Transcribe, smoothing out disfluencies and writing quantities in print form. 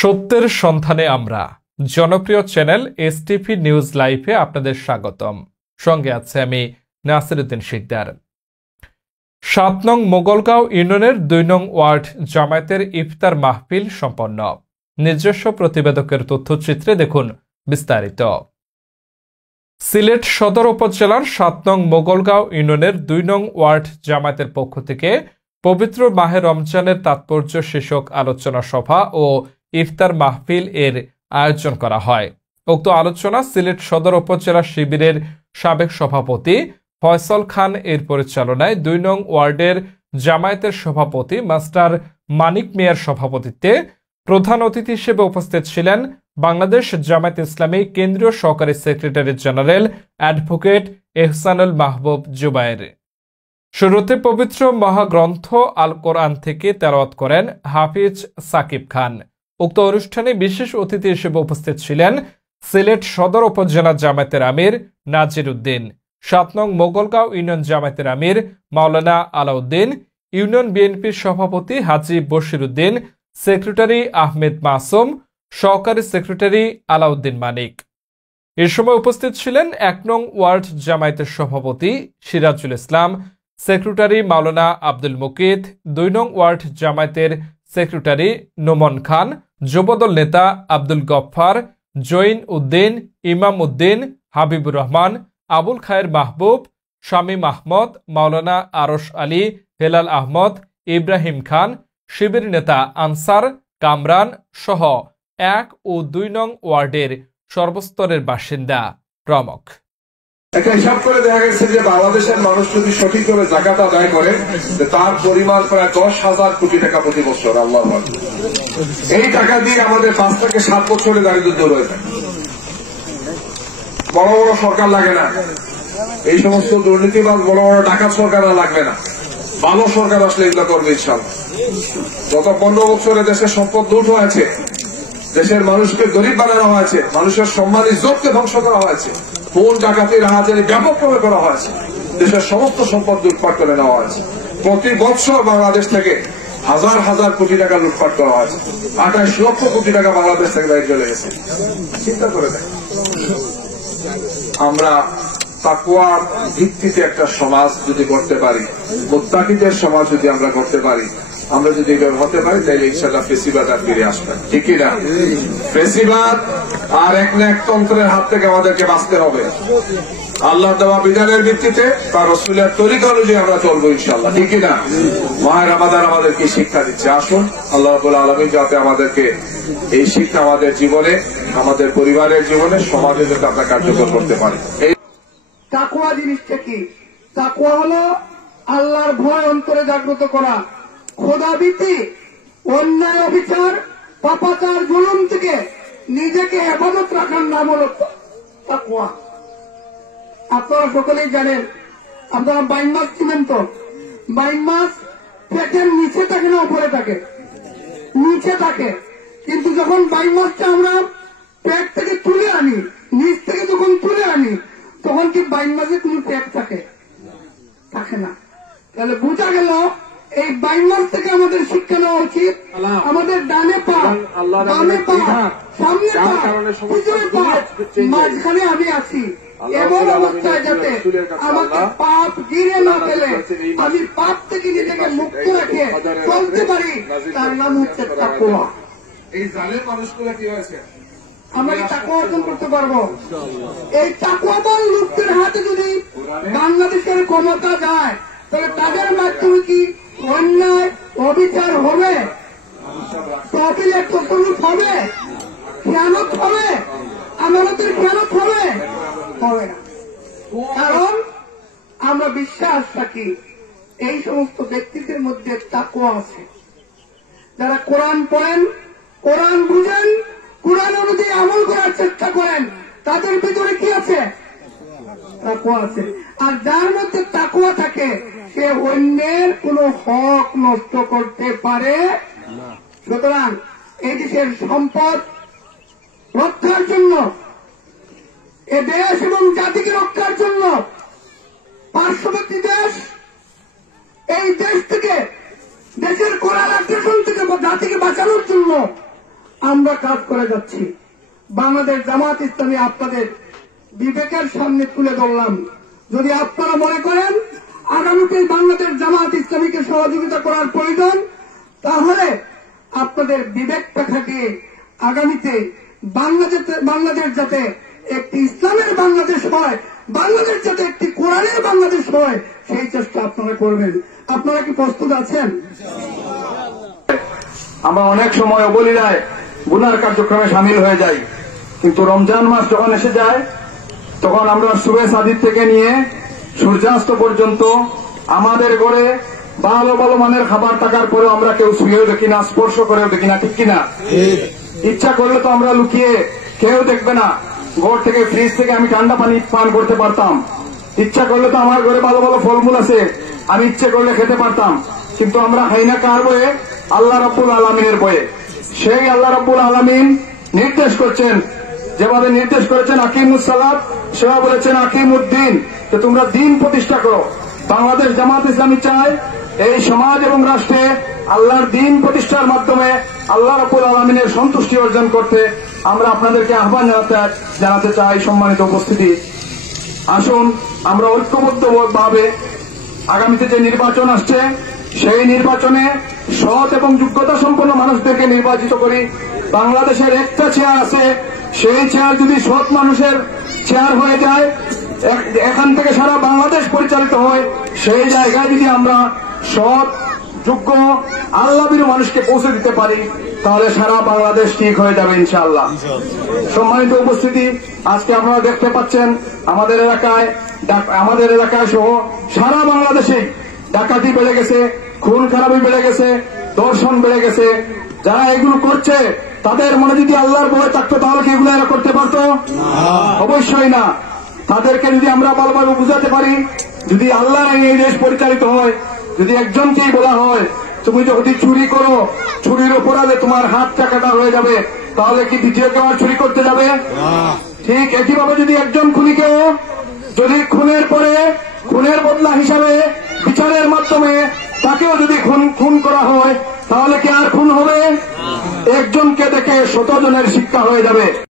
সত্যের সন্ধানে আমরা জনপ্রিয় চ্যানেল এসটিভি নিউজ লাইভে আপনাদের স্বাগতম। সঙ্গে আছে আমি নাসিরউদ্দিন শিকদার। ৭ নং মোগলগাঁও ইউনিয়নের ২ নং ওয়ার্ড জামায়াতের ইফতার মাহফিল সম্পন্ন। নিজস্ব প্রতিবেদকের তথ্যচিত্রে দেখুন বিস্তারিত। সিলেট সদর উপজেলার ৭ নং মোগলগাঁও ইউনিয়নের ২ নং ওয়ার্ড জামায়াতের পক্ষ থেকে পবিত্র মাহে রমজানের তাৎপর্য শীর্ষক আলোচনা সভা ও ইফতার মাহফিল এর আয়োজন করা হয়। উক্ত আলোচনা সিলেট সদর উপজেলা শিবিরের সাবেক সভাপতি ফয়সল খান এর পরিচালনায় ২ নং ওয়ার্ডের জামায়াতের সভাপতি মাস্টার মানিক মিয়ার সভাপতিত্বে প্রধান অতিথি হিসেবে উপস্থিত ছিলেন বাংলাদেশ জামায়াত ইসলামী কেন্দ্রীয় সহকারী সেক্রেটারি জেনারেল অ্যাডভোকেট এহসানুল মাহবুব জুবায়ের। শুরুতে পবিত্র মহাগ্রন্থ আল কোরআন থেকে তেলাওয়াত করেন হাফিজ সাকিব খান। উক্ত অনুষ্ঠানে বিশেষ অতিথি হিসেবে উপস্থিত ছিলেন সিলেট সদর উপজেলা জামায়াতের আমির নাজির উদ্দিন, ৭ নং মোগলগাঁও ইউনিয়ন জামায়াতের আমির মাওলানা আলাউদ্দিন, ইউনিয়ন বিএনপির সভাপতি হাজী বশির উদ্দিন, সেক্রেটারি আহমেদ মাসুম, সহকারী সেক্রেটারি আলাউদ্দিন মানিক। এ সময় উপস্থিত ছিলেন ১ নং ওয়ার্ড জামায়াতের সভাপতি সিরাজুল ইসলাম, সেক্রেটারি মাওলানা আব্দুল মুকিত, ২ নং ওয়ার্ড জামায়াতের সেক্রেটারি নোমন খান, যুবদল নেতা আব্দুল গফফার, জৈন উদ্দিন, ইমাম উদ্দিন, হাবিবুর রহমান, আবুল খায়ের মাহবুব, শামীম আহমদ, মাওলানা আরশ আলী, হেলাল আহমদ, ইব্রাহিম খান, শিবির নেতা আনসার কামরান সহ ১ ও ২ নং ওয়ার্ডের সর্বস্তরের বাসিন্দা প্রমুখ। একটা হিসাব করে দেখা গেছে যে বাংলাদেশের মানুষ যদি সঠিকভাবে যাকাত আদায় করে তার পরিমাণ প্রায় ১০,০০০ কোটি টাকা প্রতি বছর। আল্লাহ, এই টাকা দিয়ে আমাদের ৫ থেকে ৭ বছরে দারিদ্র দূর হয়ে যায়। বড় বড় সরকার লাগে না, এই সমস্ত দুর্নীতিবাজ বড় বড় ডাকাত সরকার লাগবে না, ভালো সরকার আসলে এগুলো করবে ইনশাআল্লাহ। গত ১৫ বছরে দেশের সম্পদ লুট হয়েছে, দেশের মানুষকে গরিব বানানো হয়েছে, মানুষের সম্মান ইজ্জতকে ধ্বংস করা হয়েছে, খুন ডাকাতি রাহাজানি ব্যাপকভাবে করা হয়েছে, দেশের সমস্ত সম্পদ লুটপাট করে নেওয়া হয়েছে। প্রতি বছর বাংলাদেশ থেকে হাজার হাজার কোটি টাকা লুটপাট করা হয়েছে। ২৮ লক্ষ কোটি টাকা বাংলাদেশ থেকে বাইরে চলে গেছে। চিন্তা করে দেখ, আমরা তাকওয়ার ভিত্তিতে একটা সমাজ যদি করতে পারি, মুত্তাকিদের সমাজ যদি আমরা করতে পারি, আমরা যদি এটা হতে পারি, তাহলে ইনশাআল্লাহ ফেসিবাদ আর ফিরে আসবে। ঠিক না? ফেসিবাদ আর একনায়কতন্ত্রের হাত থেকে আমাদেরকে বাঁচতে হবে। আল্লাহ দেওয়া বিধানের ভিত্তিতে তার রাসূলের তরিকা অনুযায়ী আমরা চলবো ইনশাআল্লাহ। ঠিক না? মাহে রমাদান আমাদেরকে শিক্ষা দিচ্ছে। আসুন আল্লাহ রাব্বুল আলামিন যাতে আমাদেরকে এই শিক্ষা আমাদের জীবনে, আমাদের পরিবারের জীবনে, সমাজে যাতে আমরা কার্যকর করতে পারি। তাকওয়া জিনিসটা কি? তাকওয়া হলো আল্লাহর ভয় অন্তরে জাগ্রত করা, খোদাভীতি, অন্যায় অবিচার, পাপাচার, জুলুম থেকে নিজেকে হেফাজত রাখার নাম হল তাকওয়া। আপনারা সকলেই জানেন, আপনারা বাইন মাছ চিনেন তো? বাইন মাছ পেটের নিচে থাকে না উপরে থাকে? নিচে থাকে। কিন্তু যখন বাইন মাছটা আমরা পেট থেকে তুলে আনি, নিচ থেকে যখন তুলে আনি, তখন কি বাইন মাছে কোনো পেট থাকে? থাকে না। তাহলে বোঝা গেল এই বাইন মাছ থেকে আমাদের শিক্ষা নেওয়া উচিত। আমাদের ডানে পা, বামে পা, সামনে পা, পিছনে পা, মাঝখানে আমি আছি, এমন অবস্থায় যাতে আমাকে পাপ গিরে না ফেলে আমি পাপ থেকে নিজেকে মুক্ত রেখে চলতে পারি, তার নাম হচ্ছে তাকওয়া। এই জালেম মানুষগুলো কি হয়েছে? আমরা এই তাকওয়া অর্জন করতে পারবো। এই তাকওয়াবান লোকদের হাতে যদি বাংলাদেশের ক্ষমতা যায়, তাহলে তাদের মাধ্যমে কি অন্যায় অবিচার হবে? তহবিলের তসরুফ হবে? খেয়ানত হবে? আমানতের খেয়ানত হবে? হবে না। কারণ আমরা বিশ্বাস থাকি এই সমস্ত ব্যক্তিদের মধ্যে তাকওয়া আছে। যারা কোরআন পড়েন, কোরআন বুঝেন, কোরআন অনুযায়ী আমল করার চেষ্টা করেন, তাদের ভিতরে কি আছে? তাকওয়া আছে। আর যার মধ্যে তাকওয়া থাকে, সে অন্যের কোনো হক নষ্ট করতে পারে না। সুতরাং এই দেশের সম্পদ রক্ষার জন্য, এ দেশ এবং জাতিকে রক্ষার জন্য, পার্শ্ববর্তী দেশ, এই দেশ থেকে, দেশের কোরআন আগ্রাসন থেকে জাতিকে বাঁচানোর জন্য আমরা কাজ করে যাচ্ছি। বাংলাদেশ জামাত ইসলামী আপনাদের বিবেকের সামনে তুলে ধরলাম। যদি আপনারা মনে করেন আগামীতে বাংলাদেশ জামাত ইসলামীকে সহযোগিতা করার প্রয়োজন, তাহলে আপনাদের বিবেকটা খাটিয়ে আগামীতে বাংলাদেশ যাতে একটি ইসলামের বাংলাদেশ হয়, বাংলাদেশ যাতে একটি কোরআনের বাংলাদেশ হয়, সেই চেষ্টা আপনারা করবেন। আপনারা কি প্রস্তুত আছেন? আমরা অনেক সময় অবলীলায় গুনার কার্যক্রমে সামিল হয়ে যাই, কিন্তু রমজান মাস যখন এসে যায় তখন আমরা শুভে সাদির থেকে নিয়ে সূর্যাস্ত পর্যন্ত আমাদের ঘরে ভালো ভালো মানের খাবার থাকার পরেও আমরা কেউ শুয়েও দেখি না, স্পর্শ করেও দেখি না, ঠিক কিনা? ইচ্ছা করলে তো আমরা লুকিয়ে, কেউ দেখবে না, ঘর থেকে ফ্রিজ থেকে আমি ঠান্ডা পানি পান করতে পারতাম। ইচ্ছা করলে তো আমার ঘরে ভালো ভালো ফলমূল আছে, আমি ইচ্ছে করলে খেতে পারতাম, কিন্তু আমরা খাই না কার বয়ে? আল্লাহ রাব্বুল আলামিনের বয়ে। সেই আল্লাহ রাব্বুল আলামিন নির্দেশ করছেন, যেভাবে নির্দেশ করেছেন আকিমুস সালাত, সেভাবে বলেছেন আকিমুদ্দিন, যে তোমরা দিন প্রতিষ্ঠা করো। বাংলাদেশ জামাত ইসলামী চায় এই সমাজ এবং রাষ্ট্রে আল্লাহর দিন প্রতিষ্ঠার মাধ্যমে আল্লাহ রাব্বুল আলামিনের সন্তুষ্টি অর্জন করতে আমরা আপনাদেরকে আহ্বান জানাতে চাই। সম্মানিত উপস্থিতি, আসুন আমরা ঐক্যবদ্ধভাবে আগামীতে যে নির্বাচন আসছে সেই নির্বাচনে সৎ এবং যোগ্যতা সম্পন্ন মানুষদেরকে নির্বাচিত করি। বাংলাদেশের একটা চেয়ার আছে, সেই চেয়ার যদি সৎ মানুষের চেয়ার হয়ে যায়, এখান থেকে সারা বাংলাদেশ পরিচালিত হয়, সেই জায়গায় যদি আমরা সৎ যোগ্য আল্লাহভীরু মানুষকে পৌঁছে দিতে পারি, তাহলে সারা বাংলাদেশ ঠিক হয়ে যাবে ইনশাআল্লাহ। সম্মানিত উপস্থিতি, আজকে আপনারা দেখতে পাচ্ছেন আমাদের এলাকায় সহ সারা বাংলাদেশে ডাকাতি বেড়ে গেছে, খুন খারাপি বেড়ে গেছে, ধর্ষণ বেড়ে গেছে। যারা এগুলো করছে তাদের মনে যদি আল্লাহর ভয় থাকতো তাহলে কি এগুলো এরা করতে পারতো? অবশ্যই না। তাদেরকে যদি আমরা ভালোভাবে বুঝাতে পারি, যদি আল্লাহ এই দেশ পরিচালিত হয়, যদি একজনকেই বলা হয় তুমি যদি চুরি করো, চুরির অপরাধে তোমার হাতটা কাটা হয়ে যাবে, তাহলে কি দ্বিতীয় কেউ আর চুরি করতে যাবে? ঠিক একইভাবে যদি একজন খুনিকেও যদি খুনের পরে খুনের বদলা হিসাবে বিচারের মাধ্যমে তাকেও যদি খুন করা হয়, তাহলে কি আর খুন হবে? একজনকে দেখে ১০০ জনের শিক্ষা হয়ে যাবে।